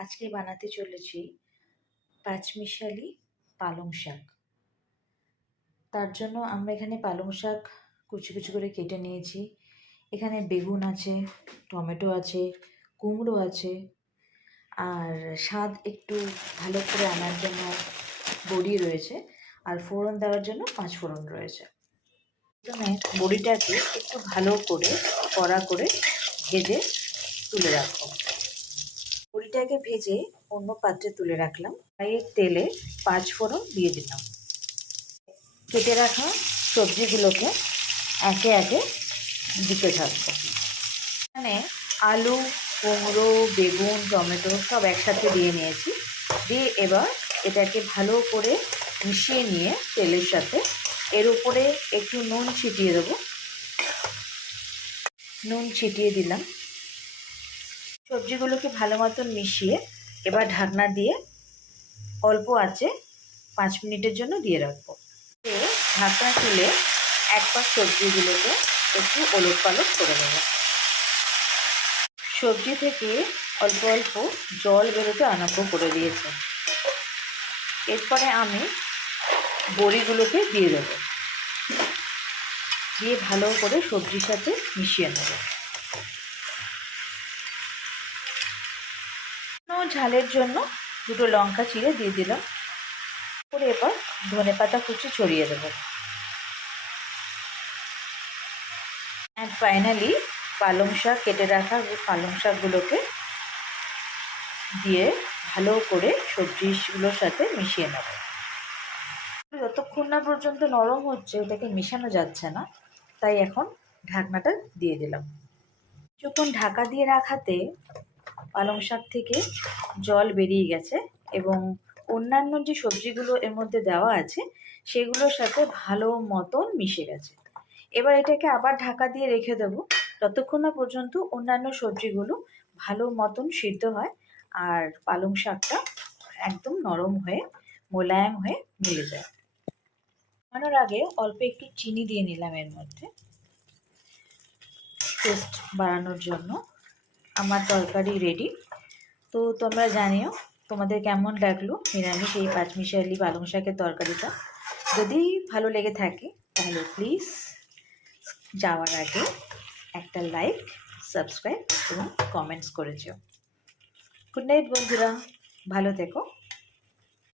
আজকে বানাতে চলেছি পাঁচমিশালি পালং শাক। তার জন্য আমরা এখানে পালং শাক কুচি কুচি করে কেটে নিয়েছি। এখানে বেগুন আছে, টমেটো আছে, কুমড়ো আছে, আর স্বাদ একটু ভালো করে আনার জন্য বড়ি রয়েছে, আর ফোড়ন দেওয়ার জন্য 5 ফোড়ন রয়েছে। প্রথমে বড়িটাকে একটু ভালো করে কড়া করে ভেজে তুলে রাখবো। বড়িটাকে ভেজে অন্য পাত্রে তুলে রাখলাম। কড়াইয়ের তেলে 5 ফোড়ন দিয়ে দিলাম। কেটে রাখা সবজিগুলোকে একে একে দিতে থাকবো। এখানে আলু, কুমড়ো, বেগুন, টমেটো সব একসাথে দিয়ে নিয়েছি। দিয়ে এবার এটাকে ভালো করে মিশিয়ে নিয়ে তেলের সাথে এর উপরে একটু নুন ছিটিয়ে দেবো। নুন ছিটিয়ে দিলাম। সবজিগুলোকে ভালো মতন মিশিয়ে এবার ঢাকনা দিয়ে অল্প আঁচে 5 মিনিটের জন্য দিয়ে রাখবো। ঢাকনা তুলে এক পাশ সবজিগুলোকে একটু ওলট পালট করে নেব। সবজি থেকে অল্প অল্প জল বেরোতে আরম্ভ করে দিয়েছে। এরপরে আমি বড়িগুলোকে দিয়ে দেবো, দিয়ে ভালো করে সবজির সাথে মিশিয়ে নেব। ঝালের জন্য 2টো লঙ্কা চিড়ে দিয়ে দিলাম। করে এবার ধনেপাতা কুচি ছড়িয়ে দেবো। অ্যান্ড ফাইনালি পালং শাক, কেটে রাখা পালং শাকগুলোকে দিয়ে ভালো করে সবজিগুলোর সাথে মিশিয়ে নেব। যতক্ষণ না পর্যন্ত নরম হচ্ছে এটাকে মেশানো যাচ্ছে না, তাই এখন ঢাকনাটা দিয়ে দিলাম। যখন ঢাকা দিয়ে রাখাতে পালং শাক থেকে জল বেরিয়ে গেছে এবং অন্যান্য যে সবজিগুলো এর মধ্যে দেওয়া আছে সেগুলোর সাথে ভালো মতন মিশে গেছে। এবার এটাকে আবার ঢাকা দিয়ে রেখে দেবো যতক্ষণ না পর্যন্ত অন্যান্য সবজিগুলো ভালো মতন সিদ্ধ হয় আর পালং শাকটা একদম নরম হয়ে মোলায়েম হয়ে মিলে যায়। নামানোর আগে অল্প একটু চিনি দিয়ে নিলাম এর মধ্যে, টেস্ট বাড়ানোর জন্য। আমার তরকারি রেডি। তো তোমরা জানিও তোমাদের কেমন লাগলো নিরামিষ এই পাঁচমিশালি পালং শাকের তরকারিটা। যদি ভালো লেগে থাকে তাহলে প্লিজ যাওয়ার আগে একটা লাইক, সাবস্ক্রাইব এবং কমেন্টস করে যেও। গুড নাইট বন্ধুরা, ভালো থেকো।